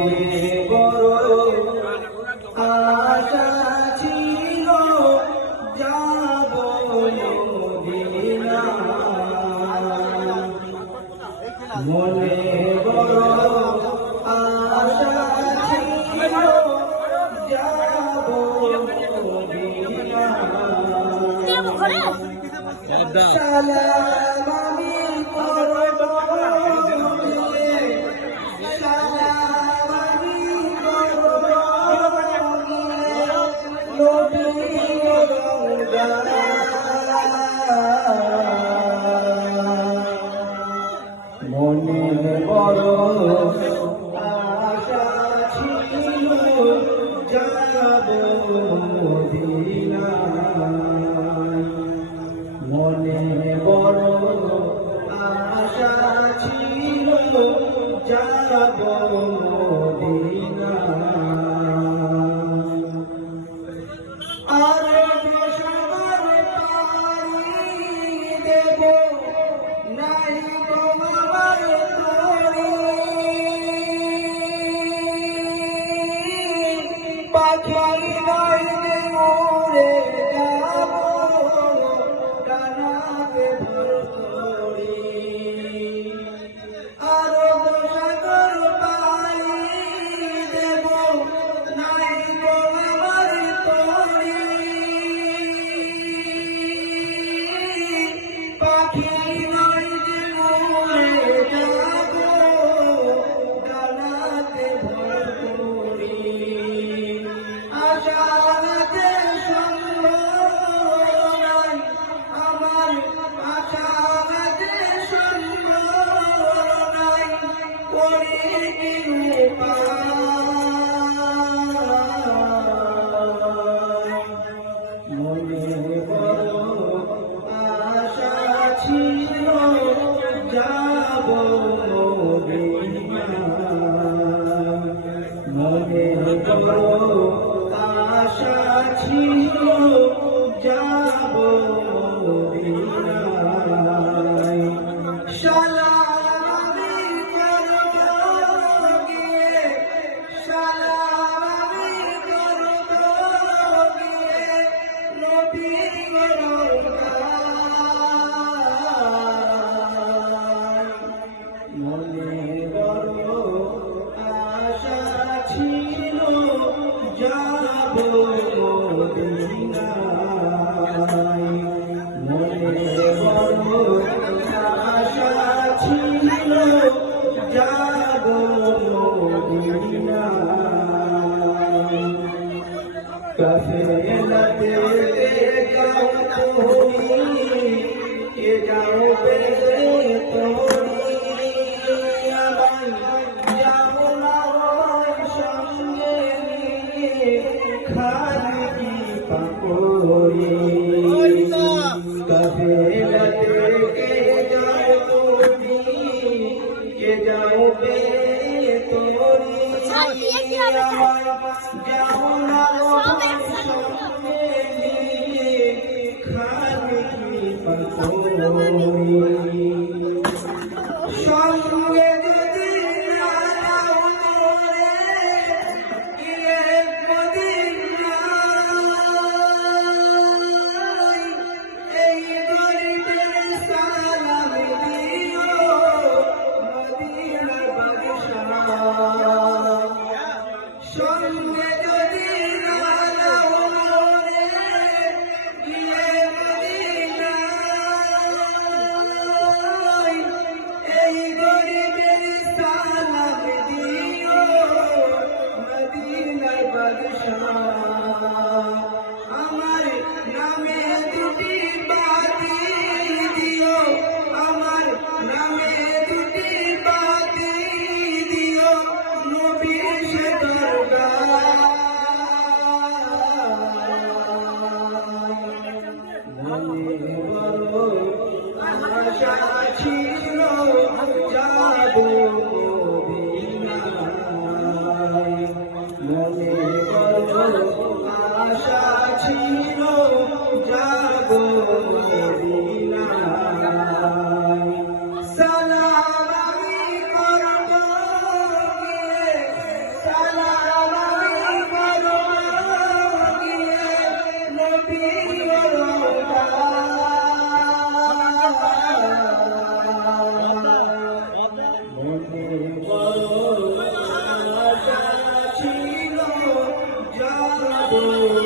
মনে বড় আশা ছিল যাব মদিনা মনে বড় আশা ছিল যাব মদিনা সালাম আমি করব সালাম আমি করব নবীর রওজা মনে বড় আশা ছিল যাব মদিনা মনে বড় আশা ছিল যাব মদিনা আর সাগর পাড়ি দেব নাই গো আমার তরি পাখি নাই যে উড়ে যাব ডানাতে ভরি আর সাগর পাড়ি দেব নাই গো আমার তরি পাখি নাই যে উড়ে যাব ডানাতে ভরি আশাতে সম্ভব নাই আমার আশাতে সম্ভব নাই করি কি মনে বড় আশা ছিল যাব মদিনা মনে বড় আশা ছিল যাব মদিনা সালাম আমি করব গিয়ে সালাম আমি করব গিয়ে নবীর রওজায় মনে বড় আশা ছিল যাব মদিনায় মনে বড় আশা ছিল যাব মদিনায় কাফেলাতে যাও তুমি কে যাও বেশে তোরি আমায় যাও না সঙ্গে নিয়ে খালি কি পাকড়ি কাফেলাতে যাও তুমি কে যাও বেশে তোরি আমায় যাও না সঙ্গে নিয়ে খালি কি পাকড়ি সঙ্গে যদি না যাও মোরে গিয়ে মদিনায় এই গরিবের সালাম দিও মদিনার বাদশাহ সঙ্গে যদি না যাও মোরে গিয়ে মদিনায় তো